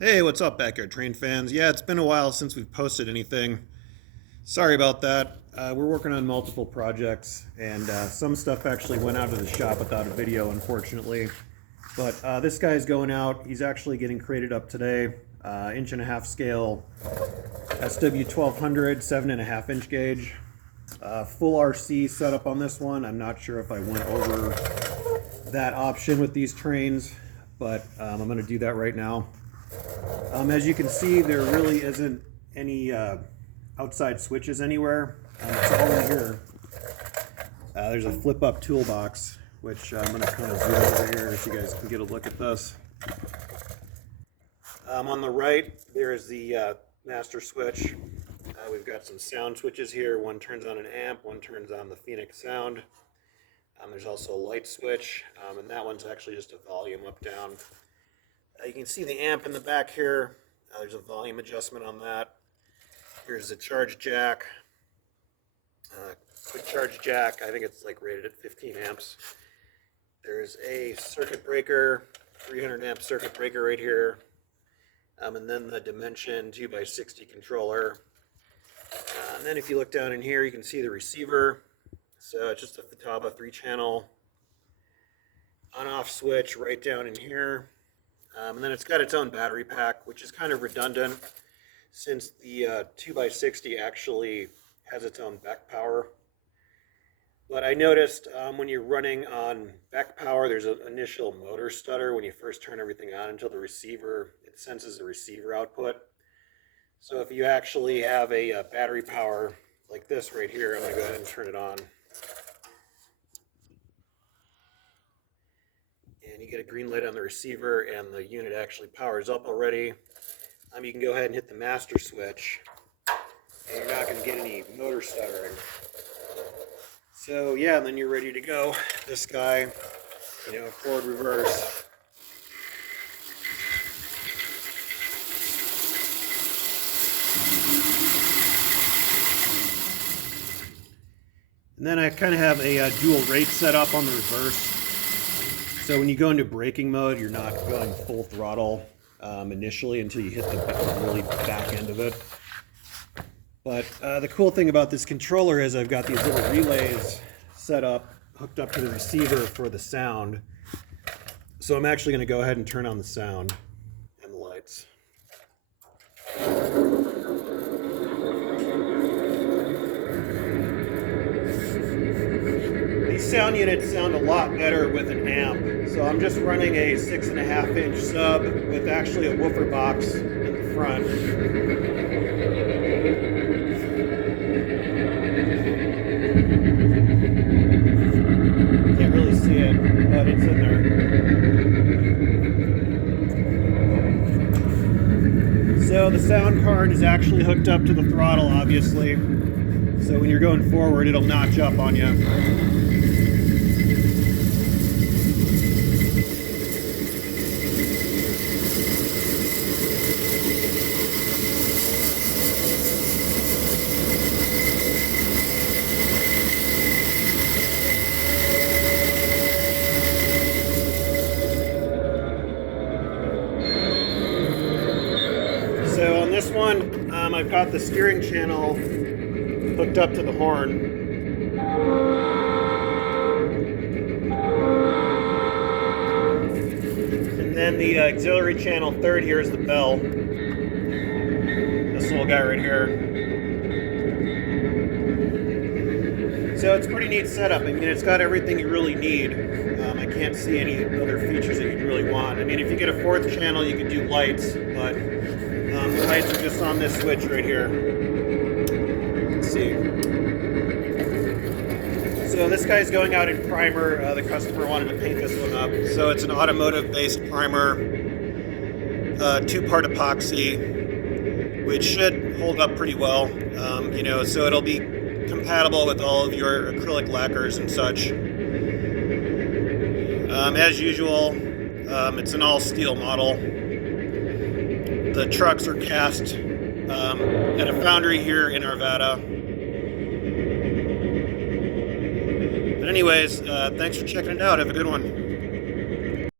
Hey, what's up, Backyard Train fans? Yeah, it's been a while since we've posted anything. Sorry about that. We're working on multiple projects, and some stuff actually went out of the shop without a video, unfortunately. But this guy's going out. He's actually getting crated up today. 1.5" scale SW1200, 7.5" gauge. Full RC setup on this one. I'm not sure if I went over that option with these trains, but I'm going to do that right now. As you can see, there really isn't any outside switches anywhere. It's all in here. There's a flip-up toolbox, which I'm going to kind of zoom over here so you guys can get a look at this. On the right, there's the master switch. We've got some sound switches here. One turns on an amp, one turns on the Phoenix sound. There's also a light switch, and that one's actually just a volume up-down. You can see the amp in the back here. There's a volume adjustment on that. Here's the charge jack. Quick charge jack. I think it's like rated at 15 amps. There's a circuit breaker, 300 amp circuit breaker right here. And then the Dimension 2x60 controller. And then if you look down in here, you can see the receiver. So it's just a Futaba 3-channel on-off switch right down in here. And then it's got its own battery pack, which is kind of redundant since the 2x60 actually has its own back power. But I noticed when you're running on back power, there's an initial motor stutter when you first turn everything on until the receiver, it senses the receiver output. So if you actually have a battery power like this right here, I'm going to go ahead and turn it on. And you get a green light on the receiver, and the unit actually powers up already. You can go ahead and hit the master switch, and you're not going to get any motor stuttering. So yeah, and then you're ready to go. This guy, forward, reverse. And then I kind of have a dual rate set up on the reverse. So when you go into braking mode, you're not going full throttle initially until you hit the really back end of it. But the cool thing about this controller is I've got these little relays set up, hooked up to the receiver for the sound. So I'm actually going to go ahead and turn on the sound and the lights. These sound units sound a lot better with an amp. So I'm just running a 6.5" sub with actually a woofer box in the front. Can't really see it, but it's in there. So the sound card is actually hooked up to the throttle, obviously. So when you're going forward, it'll notch up on you. So on this one, I've got the steering channel hooked up to the horn. And then the auxiliary channel third here is the bell. This little guy right here. So it's a pretty neat setup. I mean, it's got everything you really need. I can't see any other features that you'd really want. I mean, if you get a fourth channel, you could do lights, but the lights are just on this switch right here. Let's see. So this guy's going out in primer. The customer wanted to paint this one up. So it's an automotive-based primer, 2-part epoxy, which should hold up pretty well. So it'll be compatible with all of your acrylic lacquers and such. As usual, it's an all-steel model. The trucks are cast at a foundry here in Arvada. But anyways, thanks for checking it out. Have a good one.